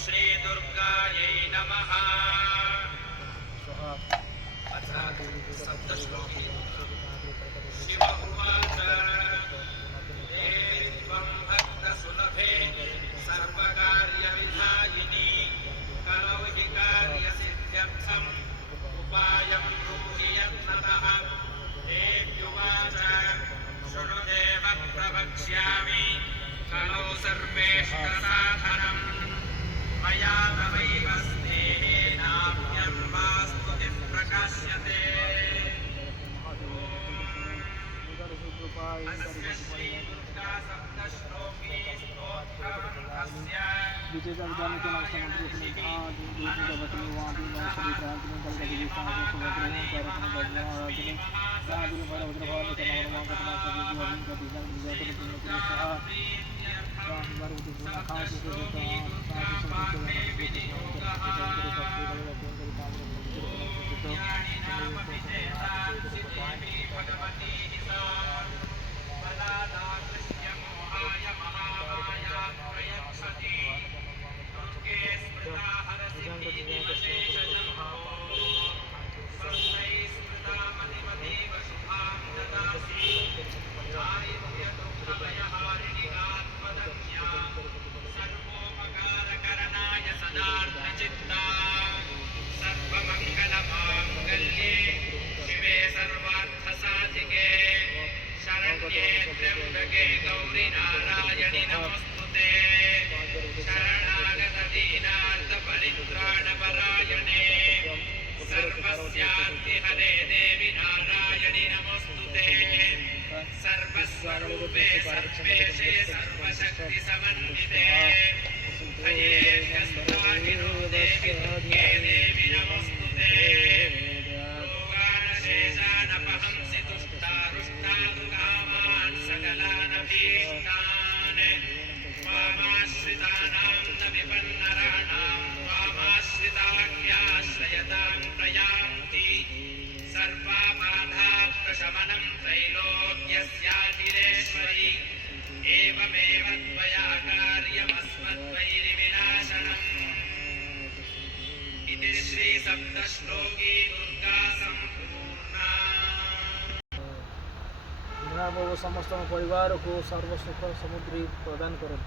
श्री दुर्गायै नमः। सप्तश्लोकी शिव उवाच त्वं भक्तसुलभे सर्वकार्यविधायिनी कलौ हि कार्यसिद्ध्यर्थम् उपायं ब्रूहि यत्नतः। तेऽप्युवाच शृणुदेव प्रवक्ष्यामि कलौ सर्वेष्टसाधनम् मया तवैव स्नेहेनाप्यं वास्तुतिः प्रकाश्यते। अस्य श्रीदुर्गा सप्तश्लोकी स्तोत्रमन्त्रस्य सर्वमङ्गलमाङ्गल्ये शिवे सर्वार्थसाधिके शरण्ये त्र्यम्बके गौरि नारायणि नमोस्तुते। शरणागतदीनार्तपरित्राणपरायणे सर्वस्यार्तिहरे देवि नारायणि नमोस्तुते। सर्वस्वरूपे सर्वेशे सर्वशक्तिसमन्विते त्रयेऽस्याहिनो देवि दुर्गे देवि नमोस्तुते। रोगानशेषानपहंसि तुष्टारुष्टादुकामान् सकलानभीष्टान् त्वामाश्रितानां न विपन्नराणां त्वामाश्रिताख्याश्रयतां प्रयान्ति। सर्वाबाधाप्रशमनं त्रैलोक्यस्याखिलेश्वरि एवमेव त्वया कार्यमस्मद्वैरिविनाशनम्। इति श्री सप्तश्लोकी दुर्गा सम्पूर्णा। समस्त परिवार को सर्वसुख समुद्री प्रदान करें।